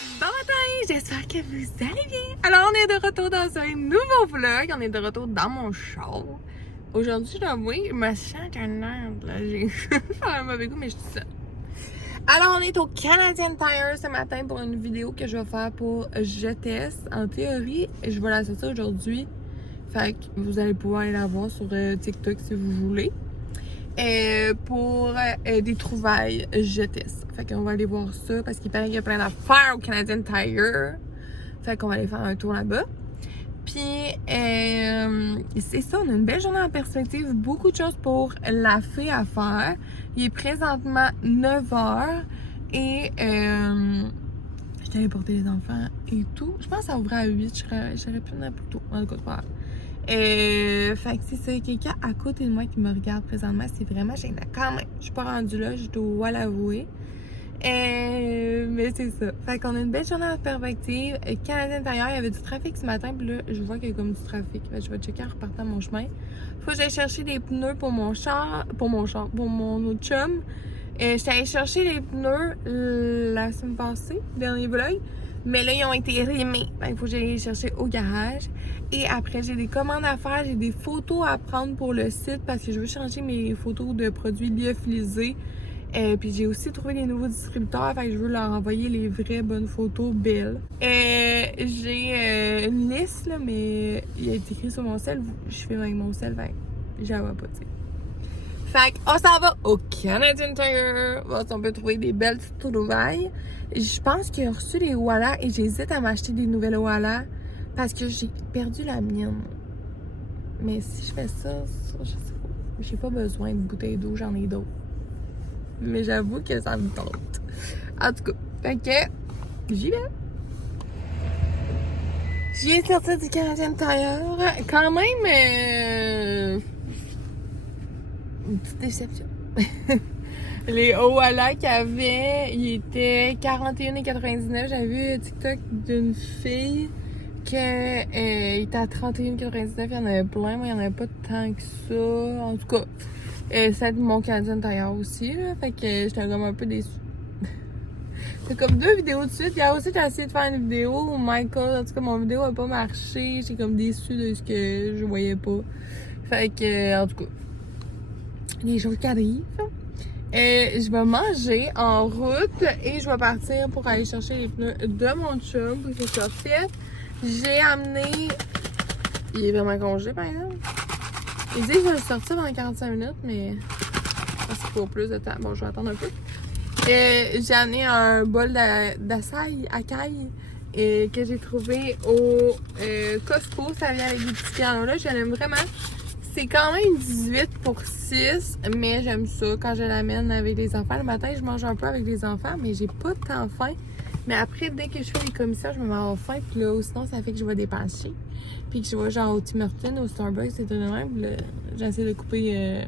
Bon matin, j'espère que vous allez bien. Alors, on est de retour dans un nouveau vlog. On est de retour dans mon char. Aujourd'hui, je dois avouer, je me sens un air, là. J'ai faire un mauvais goût, mais je dis ça. Alors, on est au Canadian Tire ce matin pour une vidéo que je vais faire pour Je Teste. En théorie, je vais la sortir aujourd'hui. Fait que vous allez pouvoir aller la voir sur TikTok si vous voulez. Pour des trouvailles Je Teste. Fait qu'on va aller voir ça parce qu'il paraît qu'il y a plein d'affaires au Canadian Tire. Fait qu'on va aller faire un tour là-bas. Puis, c'est ça, on a une belle journée en perspective. Beaucoup de choses pour la fille à faire. Il est présentement 9h et je t'avais porté les enfants et tout. Je pense que ça ouvrait à 8. J'aurais pu venir plus tôt. En tout cas, pas grave. Fait que c'est ça, quelqu'un à côté de moi qui me regarde présentement, c'est vraiment gênant quand même. Je suis pas rendue là, je dois l'avouer. Mais c'est ça. Fait qu'on a une belle journée en perspective. Canadien intérieur, il y avait du trafic ce matin, puis là, je vois qu'il y a comme du trafic. Fait que je vais checker en repartant mon chemin. Faut que j'aille chercher des pneus pour mon autre chum. J'étais allée chercher les pneus la semaine passée, dernier vlog. Mais là, ils ont été rimés. Il faut que j'aille les chercher au garage. Et après, j'ai des commandes à faire. J'ai des photos à prendre pour le site parce que je veux changer mes photos de produits lyophilisés. Puis j'ai aussi trouvé des nouveaux distributeurs. Fait que je veux leur envoyer les vraies bonnes photos belles. J'ai une liste, là, mais il a été écrit sur mon sel. Je filme avec mon sel. Fait que j'en vois pas, tu sais. Fait qu'on s'en va au Canadian Tire. On peut trouver des belles petites trouvailles. Je pense qu'ils ont reçu les Walla et j'hésite à m'acheter des nouvelles Walla parce que j'ai perdu la mienne. Mais si je fais ça, je sais pas. J'ai pas besoin de bouteilles d'eau, j'en ai d'autres. Mais j'avoue que ça me tente. En tout cas, fait que j'y vais. J'y ai sorti du Canadian Tire. Quand même, une petite déception. Les Owala qu'il y avait, ils étaient 41,99. J'avais vu un TikTok d'une fille que il était à 31,99. Il y en avait plein, mais il n'y en avait pas tant que ça. En tout cas, c'est mon Canadian Tire aussi, là. Fait que j'étais comme un peu déçue. C'est comme 2 vidéos de suite. Hier aussi, j'ai essayé de faire une vidéo où Michael, en tout cas, mon vidéo n'a pas marché. J'étais comme déçue de ce que je voyais pas. Fait que, en tout cas, les choses qui arrivent. Je vais manger en route et je vais partir pour aller chercher les pneus de mon chum pour que ça fait. J'ai amené. Il est vraiment congé par exemple. Il dit que je vais le sortir pendant 45 minutes, mais je pense qu'il faut plus de temps. Bon, je vais attendre un peu. J'ai amené un bol d'açaï à caille que j'ai trouvé au Costco. Ça vient avec des petits canons là. Je l'aime vraiment. C'est quand même 18 pour 6, mais j'aime ça quand je l'amène avec les enfants. Le matin, je mange un peu avec les enfants, mais j'ai pas tant faim. Mais après, dès que je fais les commissions, je me mets en faim. Puis là, sinon, ça fait que je vais dépenser. Puis que je vais genre au Tim Hortons, au Starbucks, c'est tout de même. Puis là, j'essaie de couper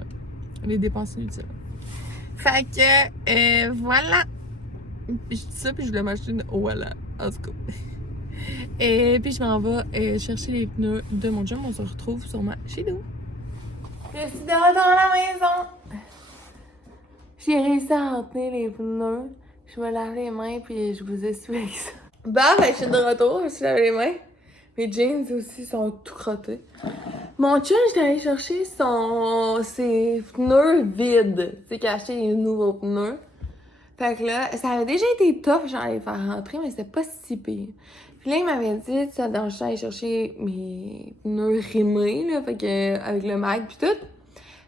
les dépenses inutiles. Fait que, voilà. Je dis ça, puis je voulais m'acheter une voilà. En tout cas. Et puis, je m'en vais chercher les pneus de mon chum. On se retrouve sûrement chez nous. Je suis de retour à la maison. J'ai réussi à en tenir les pneus. Je me lave les mains puis je vous essuie avec ça. Bah, ben, je suis de retour. Je me suis lavé les mains. Mes jeans aussi sont tout crottés. Mon chum, j'étais allée chercher ses pneus vides. Tu sais, qu'il a acheté des nouveaux pneus. Fait que là, ça avait déjà été tough, j'allais faire rentrer, mais c'était pas si pire. Puis là, il m'avait dit, ça, dans je suis allée chercher mes pneus rimés, là, fait que, avec le mag pis tout.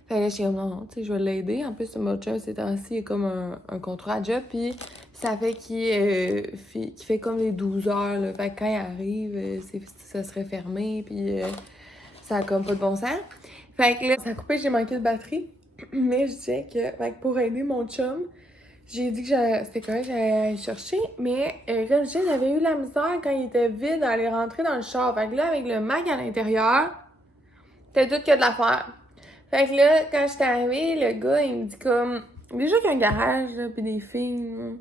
Fait que là, je suis comme, non, tu sais, je vais l'aider. En plus, mon chum, ces temps-ci, il a comme un contrat à job, pis ça fait qu'il fait comme les 12 heures, là. Fait que quand il arrive, ça serait fermé, pis ça a comme pas de bon sens. Fait que là, ça a coupé, j'ai manqué de batterie. Mais je disais que, fait que pour aider mon chum, j'ai dit que c'était correct, j'allais aller chercher, mais comme je disais, j'avais eu la misère quand il était vide à aller rentrer dans le char. Fait que là, avec le mag à l'intérieur, c'était tout que de l'affaire. Fait que là, quand j'étais arrivée, le gars, il me dit comme... Déjà qu'il y a un garage, là, pis des filles, là,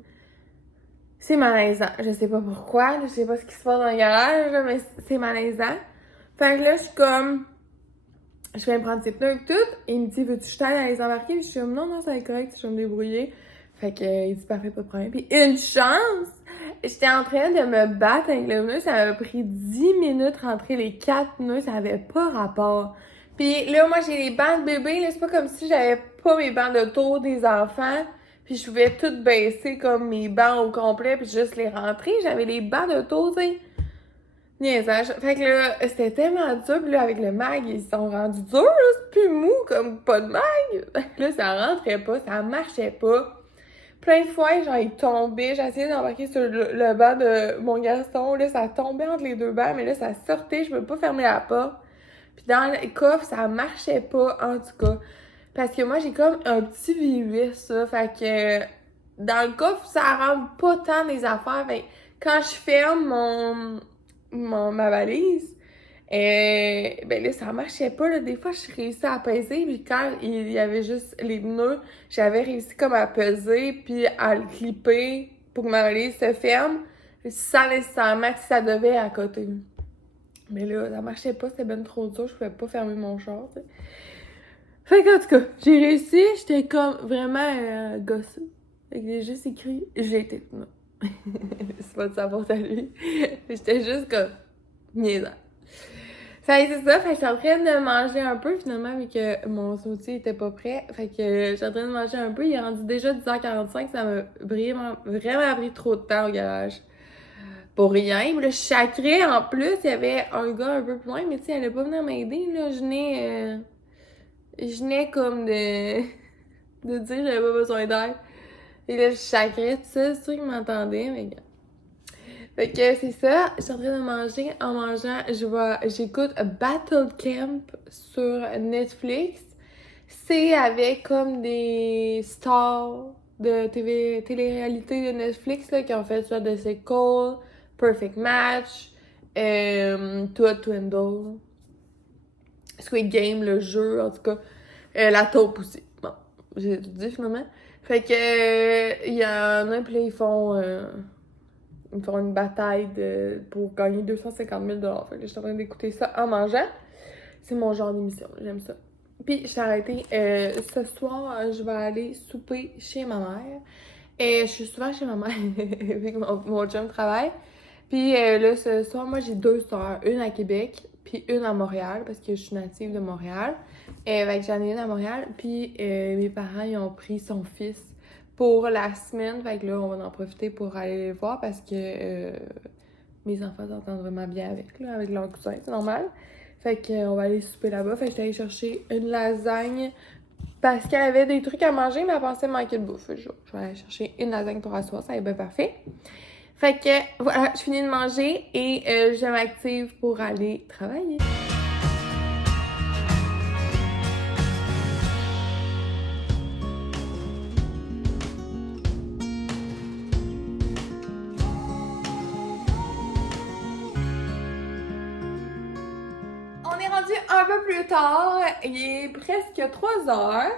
c'est malaisant. Je sais pas pourquoi, je sais pas ce qui se passe dans le garage, là, mais c'est malaisant. Fait que là, je suis comme... Je viens prendre ses pneus et tout, et il me dit, veux-tu que je t'aille à les embarquer? Je suis comme, non, ça va être correct, je vais me débrouiller. Fait que, il dit, parfait, pas de problème. Puis une chance! j'étais en train de me battre avec le pneu, ça m'a pris 10 minutes rentrer les 4 pneus, ça avait pas rapport. Puis là, moi, j'ai les bancs de bébé, là, c'est pas comme si j'avais pas mes bancs de tour des enfants, puis je pouvais tout baisser comme mes bancs au complet, puis juste les rentrer. J'avais les bancs de tour, tu sais. Niaisage. Fait que là, c'était tellement dur, puis là, avec le mag, ils se sont rendus durs, là, c'est plus mou, comme pas de mag. Fait que là, ça rentrait pas, ça marchait pas. Plein de fois, genre, il tombait. J'ai essayé d'embarquer sur le banc de mon garçon. Là, ça tombait entre les deux bancs, mais là, ça sortait. Je peux pas fermer la porte. Puis dans le coffre, ça marchait pas, en tout cas. Parce que moi, j'ai comme un petit V8, ça. Fait que dans le coffre, ça rentre pas tant des affaires. Fait que quand je ferme ma valise, ben là, ça marchait pas, là. Des fois, je réussis à peser, puis quand il y avait juste les pneus, j'avais réussi comme à peser, puis à le clipper pour que ma valise se ferme, sans nécessairement que ça devait être à côté. Mais là, ça marchait pas, c'était ben trop dur, je pouvais pas fermer mon char, tu sais. Fait qu'en tout cas, j'ai réussi, j'étais comme vraiment gossée. Fait que j'ai juste écrit « J'ai été pneus ». C'est pas de sa faute à lui. J'étais juste comme niaisant. Fait que c'est ça, fait que j'étais en train de manger un peu, finalement, vu que mon smoothie était pas prêt. Fait que j'étais en train de manger un peu, il est rendu déjà 10h45, ça m'a vraiment pris trop de temps au garage. Pour rien. Puis là, je sacrais, en plus, il y avait un gars un peu plus loin, mais tu sais, elle allait pas venir m'aider, là. Je venais comme de dire que j'avais pas besoin d'aide. Et là, je sacrais tout ça, c'est sûr qu'il m'entendait, mais fait que c'est ça, je suis en train de manger. En mangeant, j'écoute Battle Camp sur Netflix. C'est avec comme des stars de télé-réalité de Netflix là, qui ont fait ça de C'est Cole, Perfect Match, Toad Twindle, Squid Game, le jeu, en tout cas. La taupe aussi. Bon, j'ai tout dit finalement. Fait que il y en a, puis là, ils font une bataille pour gagner 250 000 $. Fait que je suis en train d'écouter ça en mangeant. C'est mon genre d'émission, j'aime ça. Puis je suis arrêtée. Ce soir, je vais aller souper chez ma mère. Je suis souvent chez ma mère, vu que mon chum travaille. Puis là, ce soir, moi, j'ai 2 sœurs. Une à Québec, puis une à Montréal, parce que je suis native de Montréal. Fait que j'en ai une à Montréal. Puis mes parents, ils ont pris son fils pour la semaine. Fait que là, on va en profiter pour aller les voir parce que mes enfants s'entendent vraiment bien avec leur cousin, c'est normal. Fait qu'on va aller souper là-bas. Fait que j'étais allée chercher une lasagne parce qu'elle avait des trucs à manger, mais elle pensait manquer de bouffe. Je vais aller chercher une lasagne pour asseoir, ça va être bien parfait. Fait que voilà, je finis de manger et je m'active pour aller travailler. On est rendu un peu plus tard, il est presque 3 heures.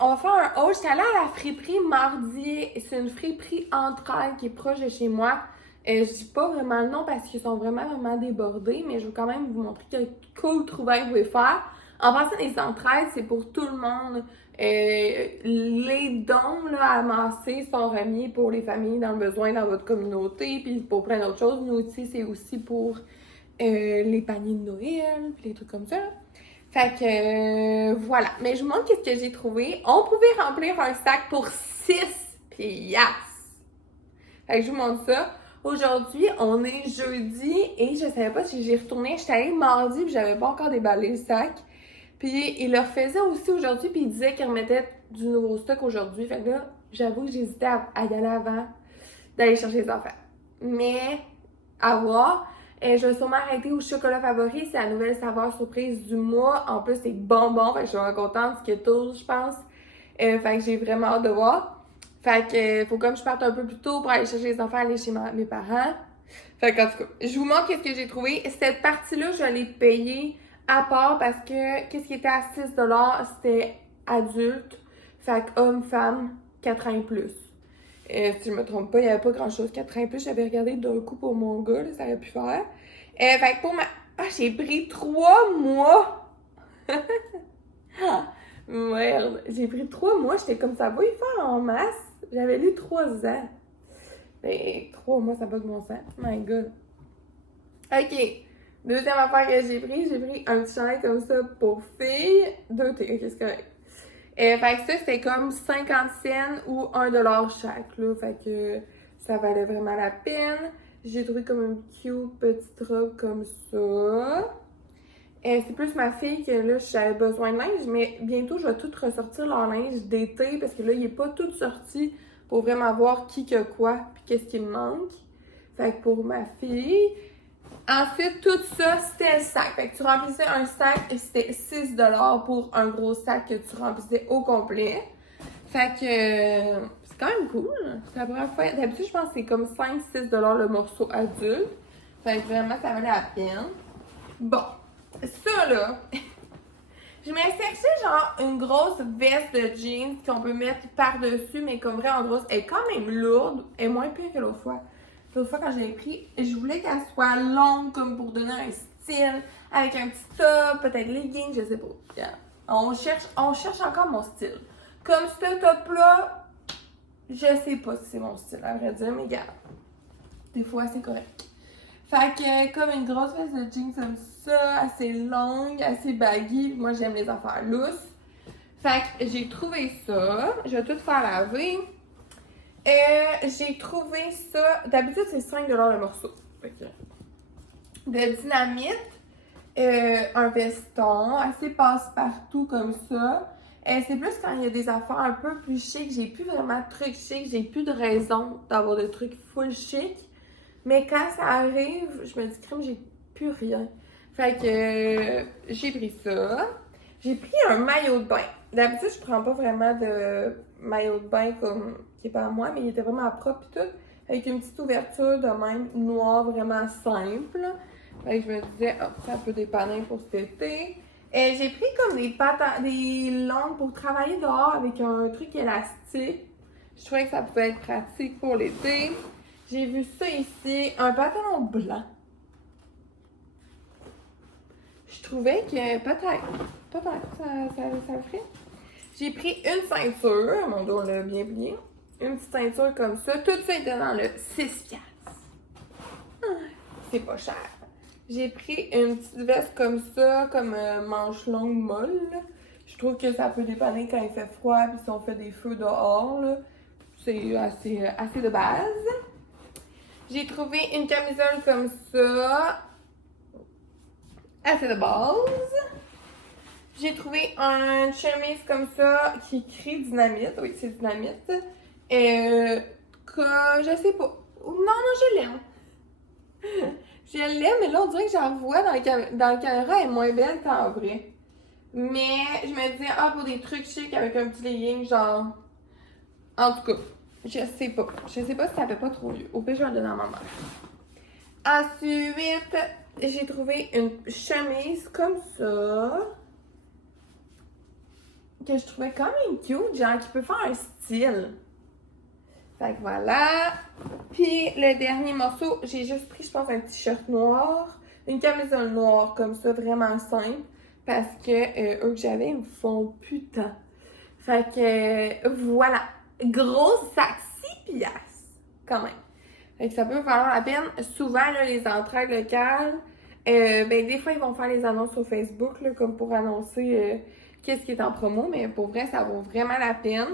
On va faire un haul. J'étais allée à la friperie mardi. C'est une friperie entrailles qui est proche de chez moi. Je dis pas vraiment le nom parce qu'ils sont vraiment débordés, mais je veux quand même vous montrer quel cool trouvaille vous pouvez faire. En passant, les entrailles, c'est pour tout le monde. Les dons là, amassés sont remis pour les familles dans le besoin dans votre communauté, puis pour plein d'autres choses. Nous aussi, c'est aussi pour les paniers de Noël, puis les trucs comme ça. Fait que voilà. Mais je vous montre qu'est-ce que j'ai trouvé. On pouvait remplir un sac pour 6 piastres. Fait que je vous montre ça. Aujourd'hui, on est jeudi et je savais pas si j'ai retourné. J'étais allée mardi puis j'avais pas encore déballé le sac. Puis il le refaisait aussi aujourd'hui puis il disait qu'il remettait du nouveau stock aujourd'hui. Fait que là, j'avoue que j'hésitais à y aller avant d'aller chercher les affaires. Mais à voir. Je vais sûrement arrêter au chocolat favori. C'est la nouvelle saveur surprise du mois. En plus, c'est bonbon. Fait que je suis vraiment contente. Skittles, je pense. Fait que j'ai vraiment hâte de voir. Fait que faut comme je parte un peu plus tôt pour aller chercher les enfants, aller chez mes parents. Fait qu'en tout cas, je vous montre qu'est-ce que j'ai trouvé. Cette partie-là, je l'ai payée à part parce que qu'est-ce qui était à 6 $, c'était adulte. Fait que homme, femme, 4 ans et plus. Si je me trompe pas, il n'y avait pas grand-chose. 4 ans et plus, j'avais regardé d'un coup pour mon gars, là, ça aurait pu faire. Fait que pour ma... Ah, j'ai pris 3 mois! Merde, j'ai pris 3 mois, j'étais comme ça va y faire en masse. J'avais lu 3 ans. Ben, 3 mois, ça n'a pas de bon sens. My God. OK. Deuxième affaire que j'ai pris un petit chandail comme ça pour filles. 2T, ok, c'est correct. Fait que ça, c'était comme 50 cents ou 1$ chaque, là. Fait que ça valait vraiment la peine. J'ai trouvé comme une cute petite robe comme ça. C'est plus ma fille que là, j'avais besoin de linge, mais bientôt, je vais tout ressortir leur linge d'été parce que là, il n'est pas tout sorti pour vraiment voir qui que quoi puis qu'est-ce qui me manque. Fait que pour ma fille. Ensuite, tout ça, c'était le sac. Fait que tu remplissais un sac et c'était 6$ pour un gros sac que tu remplissais au complet. Fait que c'est quand même cool. C'est la première fois. D'habitude, je pense que c'est comme 5-6$ le morceau adulte. Fait que vraiment, ça valait la peine. Bon, ça là, je m'ai cherché genre une grosse veste de jeans qu'on peut mettre par-dessus, mais comme vraiment grosse. Elle est quand même lourde. Elle est moins pire que l'autre fois. L'autre fois, quand je l'ai pris, je voulais qu'elle soit longue comme pour donner un style, avec un petit top, peut-être legging, je sais pas. Yeah. On cherche encore mon style. Comme ce top-là, je sais pas si c'est mon style, à vrai dire, mais regarde. Des fois, c'est correct. Fait que, comme une grosse veste de jeans comme ça, assez longue, assez baggy. Moi, j'aime les affaires lousses. Fait que j'ai trouvé ça. Je vais tout faire laver. J'ai trouvé ça. D'habitude, c'est 5$ le morceau. Okay. De dynamite, un veston, assez passe-partout comme ça. C'est plus quand il y a des affaires un peu plus chic. J'ai plus vraiment de trucs chic. J'ai plus de raison d'avoir des trucs full chic. Mais quand ça arrive, je me dis, crème, j'ai plus rien. Fait que j'ai pris ça. J'ai pris un maillot de bain. D'habitude, je prends pas vraiment de maillot de bain comme qui est pas à moi, mais il était vraiment propre et tout. Avec une petite ouverture de même noire vraiment simple. Fait que je me disais, oh, ça peut dépanner pour cet été. J'ai pris comme des langues pour travailler dehors avec un truc élastique. Je trouvais que ça pouvait être pratique pour l'été. J'ai vu ça ici, un pantalon blanc. Je trouvais que peut-être, ça le ferait. J'ai pris une ceinture, mon dos l'a bien plié. Une petite ceinture comme ça. Tout ça était dans le 6$. C'est pas cher. J'ai pris une petite veste comme ça, comme manche longue molle. Je trouve que ça peut dépanner quand il fait froid, puis si on fait des feux dehors. C'est assez de base. J'ai trouvé une camisole comme ça. Assez de base. J'ai trouvé une chemise comme ça qui écrit dynamite. Oui, c'est dynamite. Que je sais pas. Non, je l'aime. Je l'aime, mais là, on dirait que j'en vois dans la caméra, elle est moins belle qu'en vrai. Mais je me disais, pour des trucs chics avec un petit legging, genre. En tout cas, je sais pas. Je sais pas si ça fait pas trop vieux. Au pire, je vais le donner à ma mère. Ensuite, j'ai trouvé une chemise comme ça. Que je trouvais quand même cute, genre qui peut faire un style. Fait que voilà. Puis le dernier morceau, j'ai juste pris, je pense, un t-shirt noir, une camisole noire comme ça, vraiment simple. Parce que eux que j'avais, ils me font putain. Fait que voilà. Gros sac, 6$. Quand même. Fait que ça peut valoir la peine. Souvent, là, les entraides locales, des fois, ils vont faire les annonces sur Facebook, là, comme pour annoncer qu'est-ce qui est en promo, mais pour vrai, ça vaut vraiment la peine.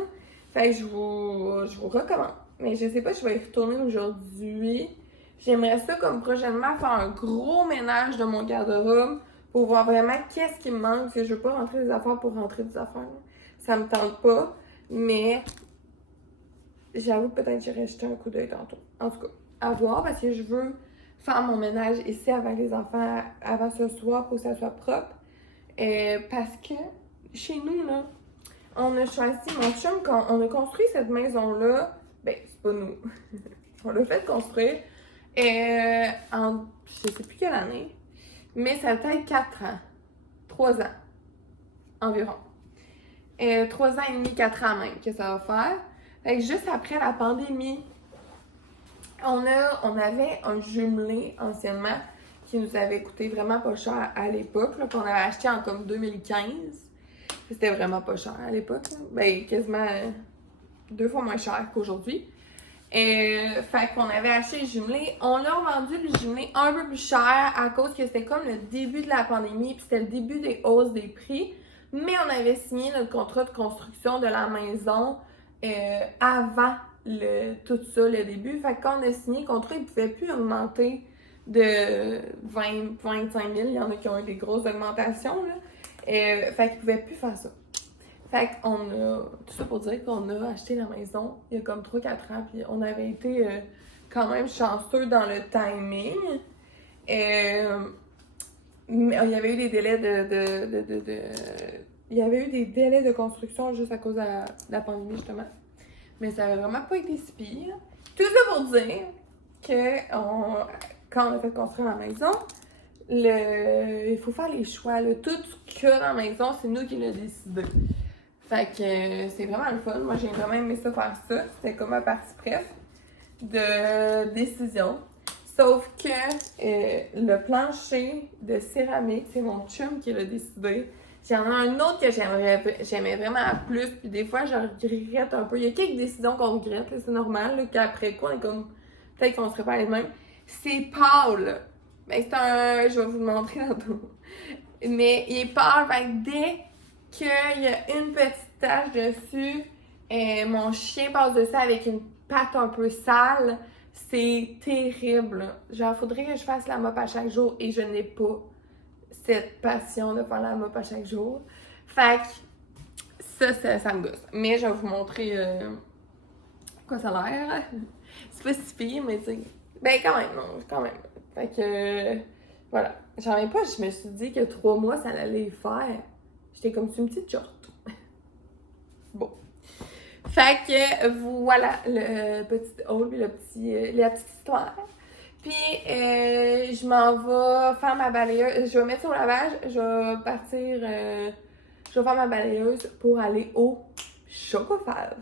Fait que je vous recommande. Mais je sais pas, je vais y retourner aujourd'hui. J'aimerais ça, comme prochainement, faire un gros ménage de mon garde-robe pour voir vraiment qu'est-ce qui me manque. Parce que je veux pas rentrer des affaires pour rentrer des affaires. Là. Ça me tente pas, mais j'avoue que peut-être j'irai jeter un coup d'œil tantôt. En tout cas, à voir parce que je veux faire mon ménage ici avec les enfants avant ce soir pour que ça soit propre. Parce que chez nous, là, on a choisi, mon chum, quand on a construit cette maison-là, c'est pas nous. On l'a fait construire en, je sais plus quelle année, mais ça a peut-être 4 ans. 3 ans environ. 3 ans et demi, 4 ans même que ça va faire. Fait que juste après la pandémie, on avait un jumelé anciennement qui nous avait coûté vraiment pas cher à l'époque, qu'on avait acheté en comme 2015. C'était vraiment pas cher à l'époque. Quasiment 2 fois moins cher qu'aujourd'hui. Fait qu'on avait acheté le jumelé. On l'a vendu le jumelé un peu plus cher à cause que c'était comme le début de la pandémie, puis c'était le début des hausses des prix. Mais on avait signé notre contrat de construction de la maison avant tout ça, le début. Fait que quand on a signé le contrat, il ne pouvait plus augmenter de 25 000. Il y en a qui ont eu des grosses augmentations, là. Fait qu'ils ne pouvaient plus faire ça. Fait qu'on a, tout ça pour dire qu'on a acheté la maison il y a comme 3-4 ans, puis on avait été quand même chanceux dans le timing. Mais il y avait eu des délais il y avait eu des délais de construction juste à cause de la pandémie, justement. Mais ça avait vraiment pas été si pire. Tout ça pour dire que quand on a fait construire la maison, il faut faire les choix. Là. Tout ce qu'il y a dans la maison, c'est nous qui l'avons décidé. Fait que c'est vraiment le fun. Moi, j'ai vraiment aimé ça faire ça. C'était comme ma partie préf de décision. Sauf que le plancher de céramique, c'est mon chum qui l'a décidé. J'en ai un autre que j'aimais vraiment plus. Puis des fois, je regrette un peu. Il y a quelques décisions qu'on regrette, là, c'est normal. Là, qu'après quoi, on est comme... Peut-être qu'on serait pas les mêmes. C'est pâle. Ben, c'est un... Je vais vous le montrer tantôt. Mais il est pâle. Fait que dès qu'il y a une petite tache dessus, mon chien passe dessus avec une patte un peu sale. C'est terrible. Genre, faudrait que je fasse la mop à chaque jour et je n'ai pas cette passion de faire la mop à chaque jour. Fait que ça me gosse. Mais je vais vous montrer quoi ça a l'air. C'est pas si pire, mais tu sais. Ben, quand même, non, quand même. Fait que, voilà. J'en reviens pas, je me suis dit que 3 mois, ça allait faire. J'étais comme sur une petite short. Bon. Fait que voilà le petit haul et la petite histoire. Puis je m'en vais faire ma balayeuse. Je vais mettre ça au lavage. Je vais partir. Je vais faire ma balayeuse pour aller au Chocofave.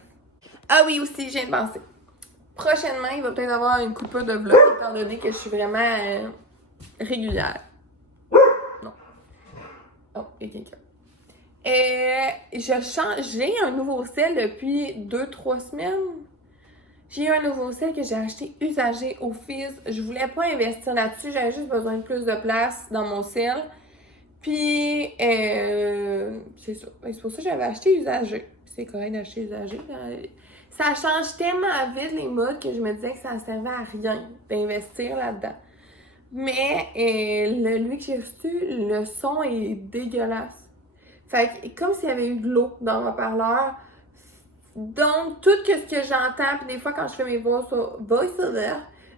Ah oui, aussi, j'ai une pensée. Prochainement, il va peut-être avoir une coupure de vlog, étant donné que je suis vraiment régulière. Non. Oh, il y a quelqu'un. J'ai un nouveau sel depuis 2-3 semaines. J'ai eu un nouveau sel que j'ai acheté usagé au Fizz. Je voulais pas investir là-dessus, j'avais juste besoin de plus de place dans mon sel. Puis, c'est ça. C'est pour ça que j'avais acheté usagé. C'est correct d'acheter usagé. Ça change tellement vite les modes que je me disais que ça ne servait à rien d'investir là-dedans. Mais lui que j'ai reçu, le son est dégueulasse. Fait que, comme s'il y avait eu de l'eau dans mon parleur. Donc, tout ce que j'entends, puis des fois quand je fais mes voice-over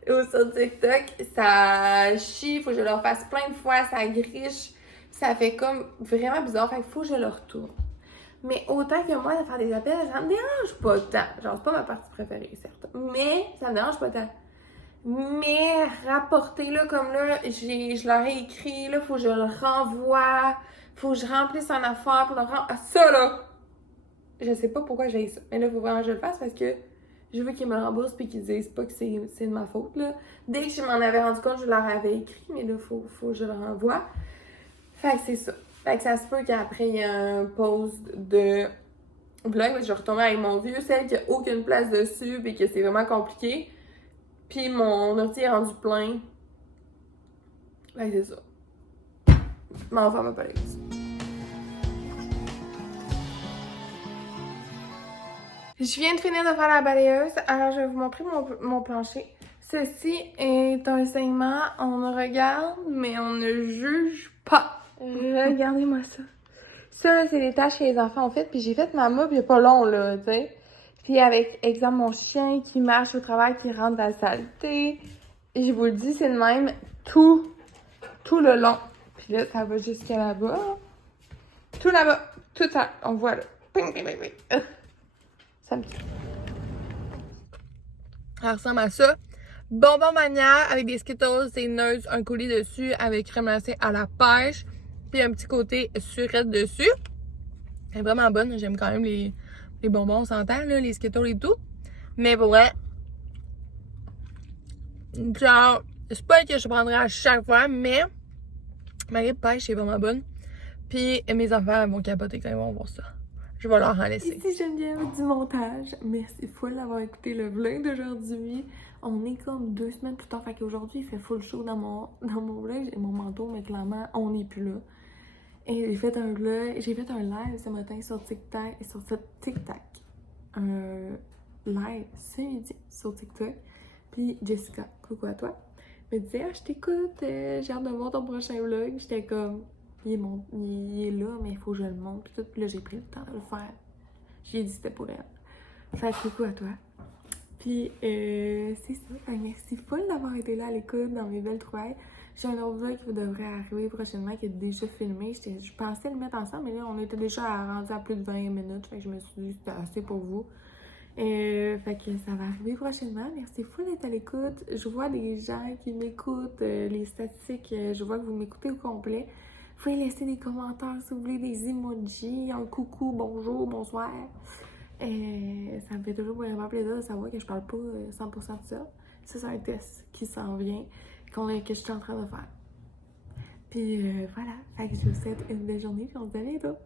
ou sur TikTok, ça chie, faut que je le refasse plein de fois, ça griche, ça fait comme vraiment bizarre, fait qu'il faut que je le retourne. Mais autant que moi, de faire des appels, ça me dérange pas tant. Genre, c'est pas ma partie préférée, certes, mais ça me dérange pas tant. Mais rapporter là, comme là, je leur ai écrit, là, faut que je le renvoie, faut que je remplisse une affaire pour le rendre. Ah, ça là! Je sais pas pourquoi j'ai ça. Mais là, il faut vraiment que je le fasse parce que je veux qu'ils me remboursent puis qu'ils disent pas que c'est de ma faute, là. Dès que je m'en avais rendu compte, je leur avais écrit, mais là, faut que je le renvoie. Fait que c'est ça. Fait que ça se peut qu'après, il y a un pause de vlog, je vais retomber avec mon vieux sel qui a aucune place dessus puis que c'est vraiment compliqué. Puis mon ordi est rendu plein. Fait que c'est ça. Je m'en vais faire ma balayeuse. Je viens de finir de faire la balayeuse, alors je vais vous montrer mon plancher. Ceci est un segment, on regarde, mais on ne juge pas. Regardez-moi ça. Ça, là, c'est les tâches que les enfants ont faites, puis j'ai fait ma mop il y a pas long, là, tu sais. Puis avec, exemple, mon chien qui marche au travail, qui rentre dans la saleté. Et je vous le dis, c'est le même tout le long. Puis là, ça va jusqu'à là-bas. Tout là-bas, tout ça, on voit là. Ping, ping, ping, ping. Ça me tue. Ça ressemble à ça. Bonbon mania avec des Skittles, des nuts, un coulis dessus avec crème glacée à la pêche. Puis un petit côté surette dessus. Elle est vraiment bonne. J'aime quand même les bonbons, on s'entend, là, les Skittles et tout. Mais pour vrai, genre, c'est pas que je prendrais à chaque fois, mais ma grippe pêche est vraiment bonne. Puis mes enfants vont capoter quand ils vont voir ça. je vais leur en laisser. Ici Geneviève du montage. Merci full d'avoir écouté le vlog d'aujourd'hui. On est comme 2 semaines plus tard, fait qu'aujourd'hui il fait full show dans mon vlog. J'ai mon manteau, mais clairement on n'est plus là. Et j'ai fait un vlog, j'ai fait un live ce matin sur TikTok, un live ce midi sur TikTok. Puis Jessica, coucou à toi, me disait ah, je t'écoute, j'ai hâte de voir ton prochain vlog. J'étais comme il est là, mais il faut que je le montre. Puis tout, puis là j'ai pris le temps de le faire. J'ai dit c'était pour elle. Fait que coucou à toi. Puis c'est ça. Fait que merci full d'avoir été là à l'écoute dans mes belles trouvailles. J'ai un autre vlog qui devrait arriver prochainement qui est déjà filmé. Je pensais le mettre ensemble, mais là on était déjà rendu à plus de 20 minutes. Fait que je me suis dit que c'était assez pour vous. Fait que ça va arriver prochainement. Merci full d'être à l'écoute. Je vois des gens qui m'écoutent, les statistiques, je vois que vous m'écoutez au complet. Vous pouvez laisser des commentaires si vous voulez, des emojis, un coucou, bonjour, bonsoir. Ça me fait toujours vraiment plaisir de savoir que je parle pas 100% de ça. Ça, c'est un test qui s'en vient, que je suis en train de faire. Puis voilà, fait que je vous souhaite une belle journée, puis on se dit à bientôt.